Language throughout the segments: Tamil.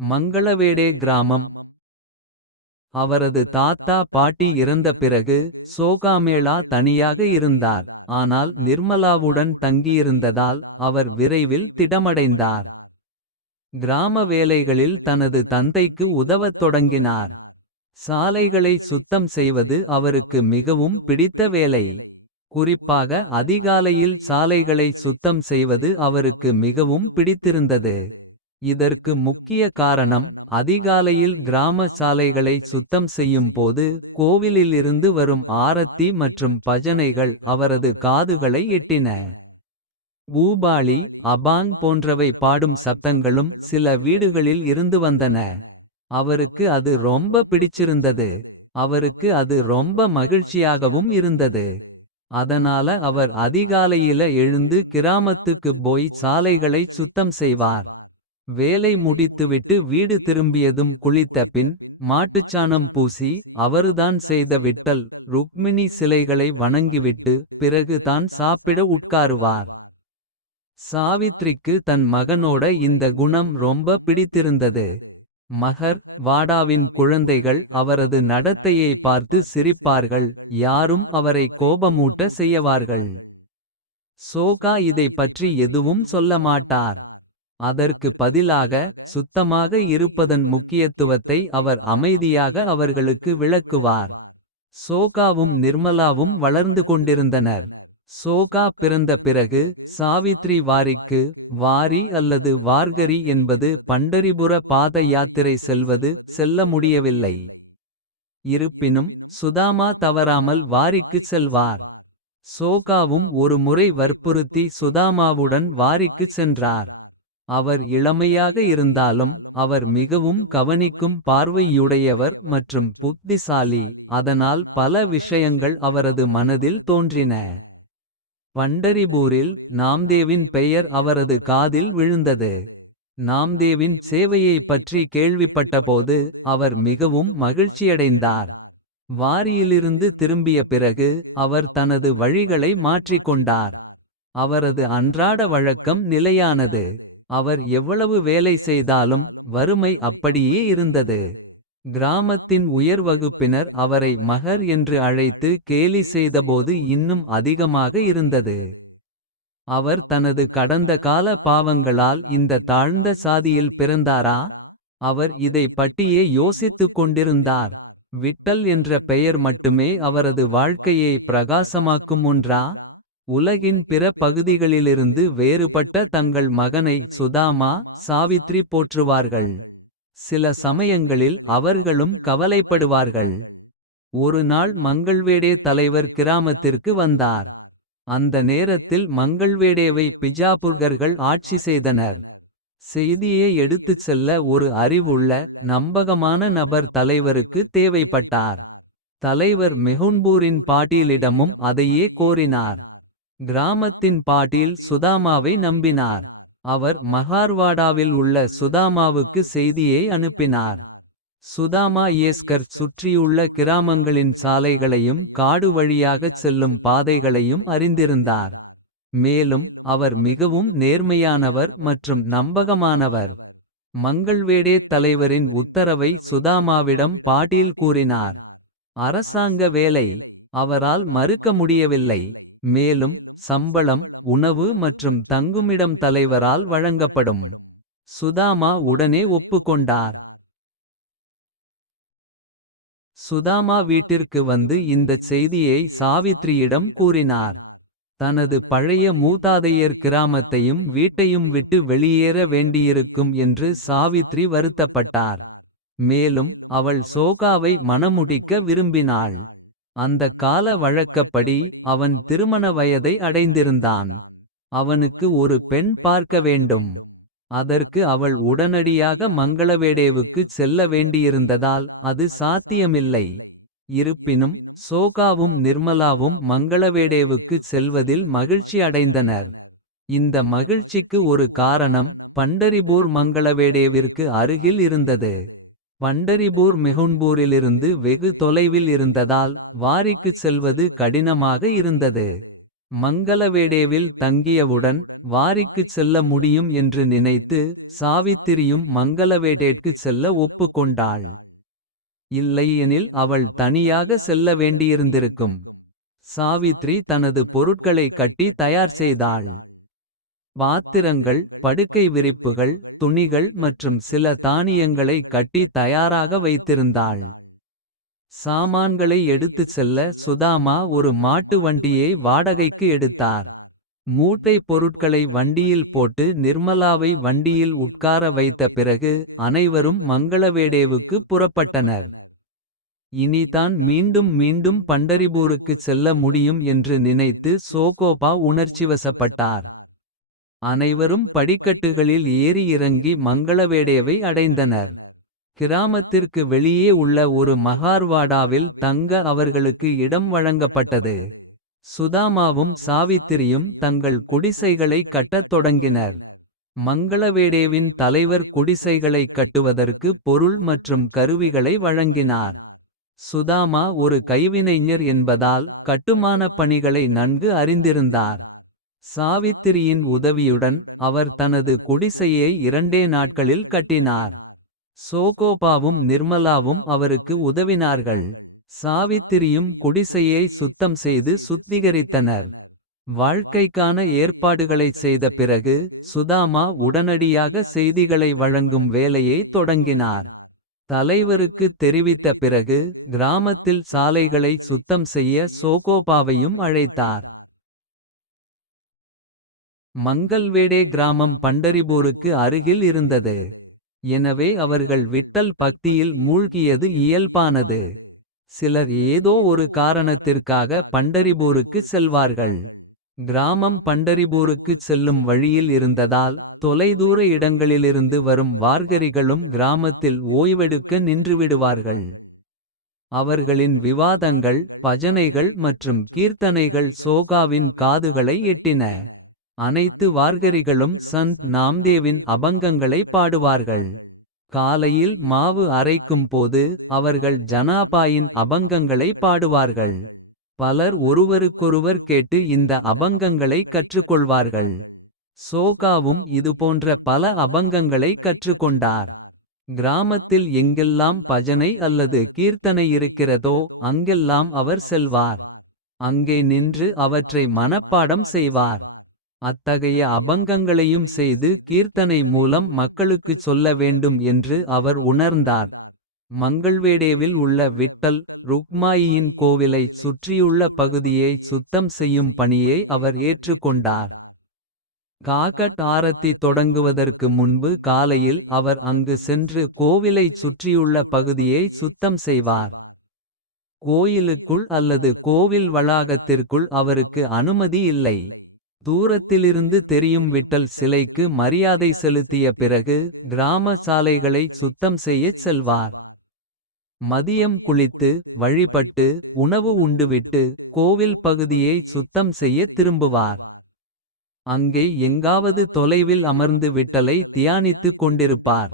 மங்களவேடே கிராமம் அவரது தாத்தா பாட்டி இறந்த பிறகு சோகாமேளா தனியாக இருந்தார். ஆனால் நிர்மலாவுடன் தங்கியிருந்ததால் அவர் விரைவில் திடமடைந்தார். கிராம வேலைகளில் தனது தந்தைக்கு உதவத் தொடங்கினார். சாலைகளை சுத்தம் செய்வது அவருக்கு மிகவும் பிடித்த வேலை. குறிப்பாக அதிகாலையில் சாலைகளை சுத்தம் செய்வது அவருக்கு மிகவும் பிடித்திருந்தது. இதற்கு முக்கிய காரணம் அதிகாலையில் கிராம சாலைகளை சுத்தம் செய்யும் போது. கோவிலிலிருந்து வரும் ஆரத்தி மற்றும் பஜனைகள் அவரது காதுகளை எட்டின. பூபாளி அபாங் போன்றவை பாடும் சப்தங்களும் சில வீடுகளில் இருந்து வந்தன. அவருக்கு அது ரொம்ப பிடிச்சிருந்தது. அவருக்கு அது ரொம்ப மகிழ்ச்சியாகவும் இருந்தது. அதனால அவர் அதிகாலையில எழுந்து கிராமத்துக்குப் போய் சாலைகளை சுத்தம் செய்வார். வேலை முடித்துவிட்டு வீடு திரும்பியதும் குளித்த பின். மாட்டுச்சாணம் பூசி அவருதான் செய்த விட்டல். ருக்மிணி சிலைகளை வணங்கிவிட்டு பிறகு தான் சாப்பிட உட்காருவார். சாவித்ரிக்கு தன் மகனோட இந்த குணம் ரொம்ப பிடித்திருந்தது. மகர் வாடாவின் குழந்தைகள் அவரது நடத்தையை பார்த்து சிரிப்பார்கள். யாரும் அவரை கோபமூட்ட செய்யவார்கள். சோகா இதை பற்றி எதுவும் சொல்ல மாட்டார். அதற்கு பதிலாக சுத்தமாக இருப்பதன் முக்கியத்துவத்தை அவர் அமைதியாக அவர்களுக்கு விளக்குவார். சோகாவும் நிர்மலாவும் வளர்ந்து கொண்டிருந்தனர். சோகா பிறந்த பிறகு சாவித்ரி வாரிக்கு வாரி அல்லது வார்கரி என்பது பண்டரிபுர பாத யாத்திரை செல்வது செல்ல முடியவில்லை. இருப்பினும் சுதாமா தவறாமல் வாரிக்கு செல்வார். சோகாவும் ஒரு முறை வற்புறுத்தி சுதாமாவுடன் வாரிக்கு சென்றார். அவர் இளமையாக இருந்தாலும் அவர் மிகவும் கவனிக்கும் பார்வையுடையவர் மற்றும் புத்திசாலி. அதனால் பல விஷயங்கள் அவரது மனதில் தோன்றின. பண்டரிபூரில் நாம்தேவின் பெயர் அவரது காதில் விழுந்தது. நாம்தேவின் சேவையைப் பற்றி கேள்விப்பட்டபோது அவர் மிகவும் மகிழ்ச்சியடைந்தார். வாரியிலிருந்து திரும்பிய பிறகு அவர் தனது வழிகளை மாற்றிக்கொண்டார். அவரது அன்றாட வழக்கம் நிலையானது. அவர் எவ்வளவு வேலை செய்தாலும் வறுமை அப்படியே இருந்தது. கிராமத்தின் உயர் வகுப்பினர் அவரை மகர் என்று அழைத்து கேலி செய்தபோது இன்னும் அதிகமாக இருந்தது. அவர் தனது கடந்த கால பாவங்களால் இந்த தாழ்ந்த சாதியில் பிறந்தாரா. அவர் இதை பட்டியே யோசித்துக் கொண்டிருந்தார். விட்டல் என்ற பெயர் மட்டுமே அவரது வாழ்க்கையை பிரகாசமாக்கும் ஒன்றா. உலகின் பிற பகுதிகளிலிருந்து வேறுபட்ட தங்கள் மகனை சுதாமா சாவித்ரி போற்றுவார்கள். சில சமயங்களில் அவர்களும் கவலைப்படுவார்கள். ஒரு நாள் மங்கள்வேடே தலைவர் கிராமத்திற்கு வந்தார். அந்த நேரத்தில் மங்கள்வேடேவை பிஜாபுர்கர்கள் ஆட்சி செய்தனர். செய்தியை எடுத்துச் செல்ல ஒரு அறிவுள்ள நம்பகமான நபர் தலைவருக்கு தேவைப்பட்டார். தலைவர் மெஹுன்பூரின் பாட்டீலிடமும் அதையே கோரினார். கிராமத்தின் பாட்டீல் சுதாமாவை நம்பினார். அவர் மகார்வாடாவில் உள்ள சுதாமாவுக்கு செய்தியை அனுப்பினார். சுதாமா ஏஸ்கர் சுற்றியுள்ள கிராமங்களின் சாலைகளையும் காடு வழியாகச் செல்லும் பாதைகளையும் அறிந்திருந்தார். மேலும் அவர் மிகவும் நேர்மையானவர் மற்றும் நம்பகமானவர். மங்கள்வேடே தலைவரின் உத்தரவை சுதாமாவிடம் பாட்டீல் கூறினார். அரசாங்க வேலை அவரால் மறுக்க முடியவில்லை. மேலும் சம்பளம் உணவு மற்றும் தங்குமிடம் தலைவரால் வழங்கப்படும். சுதாமா உடனே ஒப்புக்கொண்டார். சுதாமா வீட்டிற்கு வந்து இந்தச் செய்தியை சாவித்ரியிடம் கூறினார். தனது பழைய மூதாதையர் கிராமத்தையும் வீட்டையும் விட்டு வெளியேற வேண்டியிருக்கும் என்று சாவித்ரி வருத்தப்பட்டார். மேலும் அவள் சோகாவை மணமுடிக்க விரும்பினாள். அந்த கால வழக்கப்படி அவன் திருமண வயதை அடைந்திருந்தான். அவனுக்கு ஒரு பெண் பார்க்க வேண்டும். அதற்கு அவள் உடனடியாக மங்களவேடேவுக்குச் செல்ல வேண்டியிருந்ததால் அது சாத்தியமில்லை. இருப்பினும் சோகாவும் நிர்மலாவும் மங்களவேடேவுக்குச் செல்வதில் மகிழ்ச்சி அடைந்தனர். இந்த மகிழ்ச்சிக்கு ஒரு காரணம் பண்டரிபூர் மங்களவேடேவிற்கு அருகில் இருந்தது. பண்டரிபூர் மெஹுன்பூரிலிருந்து வெகு தொலைவில் இருந்ததால் வாரிக்குச் செல்வது கடினமாக இருந்தது. மங்களவேடேவில் தங்கியவுடன் வாரிக்குச் செல்ல முடியும் என்று நினைத்து சாவித்திரியும் மங்களவேடேட்குச் செல்ல ஒப்புக்கொண்டாள். இல்லையெனில் அவள் தனியாக செல்ல வேண்டியிருந்திருக்கும். சாவித்ரி தனது பொருட்களை கட்டி தயார் செய்தாள். பாத்திரங்கள் படுக்கை விரிப்புகள் துணிகள் மற்றும் சில தானியங்களை கட்டி தயாராக வைத்திருந்தாள். சாமான்களை எடுத்துச் செல்ல சுதாமா ஒரு மாட்டு வண்டியை வாடகைக்கு எடுத்தார். மூட்டை பொருட்களை வண்டியில் போட்டு நிர்மலாவை வண்டியில் உட்கார வைத்த பிறகு. அனைவரும் மங்களவேடேவுக்கு புறப்பட்டனர். இனிதான் மீண்டும் மீண்டும் பண்டரிபூருக்குச் செல்ல முடியும் என்று நினைத்து சோகோபா உணர்ச்சிவசப்பட்டார். அனைவரும் படிக்கட்டுகளில் ஏறி இறங்கி மங்களவேடேவை அடைந்தனர். கிராமத்திற்கு வெளியே உள்ள ஒரு மகார்வாடாவில் தங்க அவர்களுக்கு இடம் வழங்கப்பட்டது. சுதாமாவும் சாவித்திரியும் தங்கள் குடிசைகளை கட்டத் தொடங்கினர். மங்களவேடேவின் தலைவர் குடிசைகளை கட்டுவதற்கு பொருள் மற்றும் கருவிகளை வழங்கினார். சுதாமா ஒரு கைவினைஞர் என்பதால் கட்டுமானப் பணிகளை நன்கு அறிந்திருந்தார். சாவித்திரியின் உதவியுடன் அவர் தனது குடிசையை இரண்டே நாட்களில் கட்டினார். சோகோபாவும் நிர்மலாவும் அவருக்கு உதவினார்கள். சாவித்திரியும் குடிசையை சுத்தம் செய்து சுத்திகரித்தனர். வாழ்க்கைக்கான ஏற்பாடுகளைச் செய்த பிறகு சுதாமா உடனடியாக செய்திகளை வழங்கும் வேலையை தொடங்கினார். தலைவருக்கு தெரிவித்த பிறகு கிராமத்தில் சாலைகளை சுத்தம் செய்ய சோகோபாவையும் அழைத்தார். மங்கல்வேடே கிராமம் பண்டரிபூருக்கு அருகில் இருந்தது. எனவே அவர்கள் விட்டல் பக்தியில் மூழ்கியது இயல்பானது. சிலர் ஏதோ ஒரு காரணத்திற்காக பண்டரிபூருக்கு செல்வார்கள். கிராமம் பண்டரிபூருக்குச் செல்லும் வழியில் இருந்ததால். தொலைதூர இடங்களிலிருந்து வரும் வார்கரிகளும் கிராமத்தில் ஓய்வெடுக்க நின்றுவிடுவார்கள். அவர்களின் விவாதங்கள் பஜனைகள் மற்றும் கீர்த்தனைகள் சோகாவின் காதுகளை எட்டின. அனைத்து வார்கரிகளும் சந்த் நாம்தேவின் அபங்கங்களை பாடுவார்கள். காலையில் மாவு அரைக்கும் போது அவர்கள் ஜனாபாயின் அபங்கங்களை பாடுவார்கள். பலர் ஒருவருக்கொருவர் கேட்டு இந்த அபங்கங்களை கற்றுக்கொள்வார்கள். சோகாவும் இதுபோன்ற பல அபங்கங்களை கற்றுக்கொண்டார். கிராமத்தில் எங்கெல்லாம் பஜனை அல்லது கீர்த்தனை இருக்கிறதோ அங்கெல்லாம் அவர் செல்வார். அங்கே நின்று அவற்றை மனப்பாடம் செய்வார். அத்தகைய அபங்கங்களையும் செய்து கீர்த்தனை மூலம் மக்களுக்குச் சொல்ல வேண்டும் என்று அவர் உணர்ந்தார். மங்கள்வேடேவில் உள்ள விட்டல் ருக்மாயியின் கோவிலைச் சுற்றியுள்ள பகுதியை சுத்தம் செய்யும் பணியை அவர் ஏற்றுக்கொண்டார். காகட் ஆரத்தி தொடங்குவதற்கு முன்பு காலையில் அவர் அங்கு சென்று கோவிலைச் சுற்றியுள்ள பகுதியை சுத்தம் செய்வார். கோயிலுக்குள் அல்லது கோவில் வளாகத்திற்குள் அவருக்கு அனுமதி இல்லை. தூரத்திலிருந்து தெரியும் விட்டல் சிலைக்கு மரியாதை செலுத்திய பிறகு. கிராம சாலைகளை சுத்தம் செய்யச் செல்வார். மதியம் குளித்து வழிபட்டு உணவு உண்டுவிட்டு. கோவில் பகுதியை சுத்தம் செய்ய திரும்புவார். அங்கே எங்காவது தொலைவில் அமர்ந்து விட்டலை தியானித்துக் கொண்டிருப்பார்.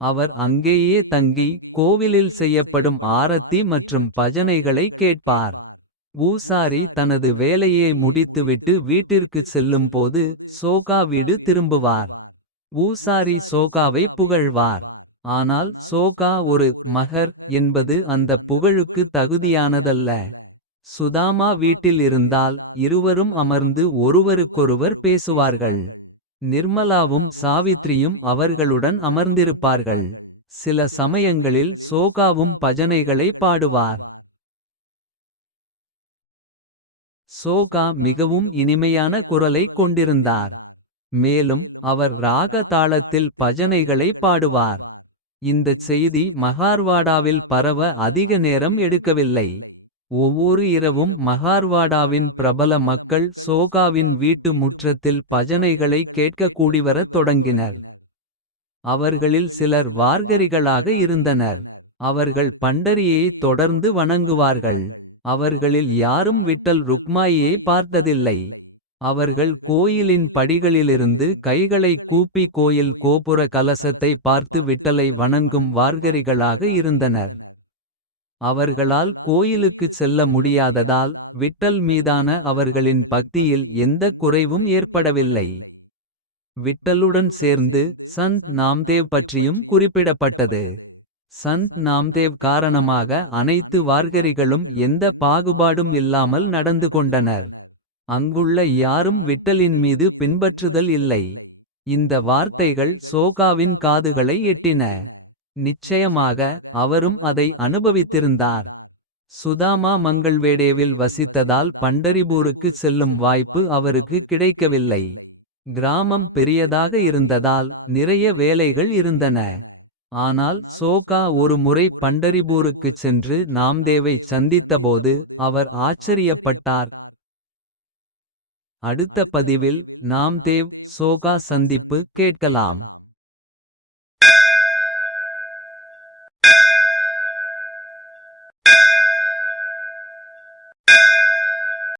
அவர் அங்கேயே தங்கி கோவிலில் செய்யப்படும் ஆரத்தி மற்றும் பஜனைகளை கேட்பார். பூசாரி தனது வேலையை முடித்துவிட்டு வீட்டிற்குச் செல்லும்போது. சோகா வீடு திரும்புவார். பூசாரி சோகாவை புகழ்வார். ஆனால் சோகா ஒரு மகர் என்பது அந்த புகழுக்கு தகுதியானதல்ல. சுதாமா வீட்டில் இருந்தால் இருவரும் அமர்ந்து ஒருவருக்கொருவர் பேசுவார்கள். நிர்மலாவும் சாவித்ரியும் அவர்களுடன் அமர்ந்திருப்பார்கள். சில சமயங்களில் சோகாவும் பஜனைகளை பாடுவார். சோகா மிகவும் இனிமையான குரலை கொண்டிருந்தார். மேலும் அவர் ராக தாளத்தில் பஜனைகளை பாடுவார். இந்தச் செய்தி மகார்வாடாவில் பரவ அதிக நேரம் எடுக்கவில்லை. ஒவ்வொரு இரவும் மகார்வாடாவின் பிரபல மக்கள் சோகாவின் வீட்டு முற்றத்தில் பஜனைகளை கேட்க கூடிவரத் தொடங்கினர். அவர்களில் சிலர் வார்கரிகளாக இருந்தனர். அவர்கள் பண்டரியை தொடர்ந்து வணங்குவார்கள். அவர்களில் யாரும் விட்டல் ருக்மாயியை பார்த்ததில்லை. அவர்கள் கோயிலின் படிகளிலிருந்து கைகளை கூப்பி கோயில் கோபுர கலசத்தை பார்த்து விட்டலை வணங்கும் வார்கரிகளாக இருந்தனர். அவர்களால் கோயிலுக்குச் செல்ல முடியாததால் விட்டல் மீதான அவர்களின் பக்தியில் எந்தக் குறைவும் ஏற்படவில்லை. விட்டலுடன் சேர்ந்து சந்த் நாம்தேவ் பற்றியும் குறிப்பிடப்பட்டது. சந்த் நாம்தேவ் காரணமாக அனைத்து வார்கரிகளும் எந்த பாகுபாடும் இல்லாமல் நடந்து கொண்டனர். அங்குள்ள யாரும் விட்டலின் மீது பின்பற்றுதல் இல்லை. இந்த வார்த்தைகள் சோகாவின் காதுகளை எட்டின. நிச்சயமாக அவரும் அதை அனுபவித்திருந்தார். சுதாமா மங்கள்வேடேவில் வசித்ததால் பண்டரிபூருக்கு செல்லும் வாய்ப்பு அவருக்கு கிடைக்கவில்லை. கிராமம் பெரியதாக இருந்ததால் நிறைய வேலைகள் இருந்தன. ஆனால் சோகா ஒரு முறை பண்டரிபூருக்குச் சென்று நாம்தேவை சந்தித்தபோது அவர் ஆச்சரியப்பட்டார். அடுத்த பதிவில் நாம்தேவ் சோகா சந்திப்பு கேட்கலாம்.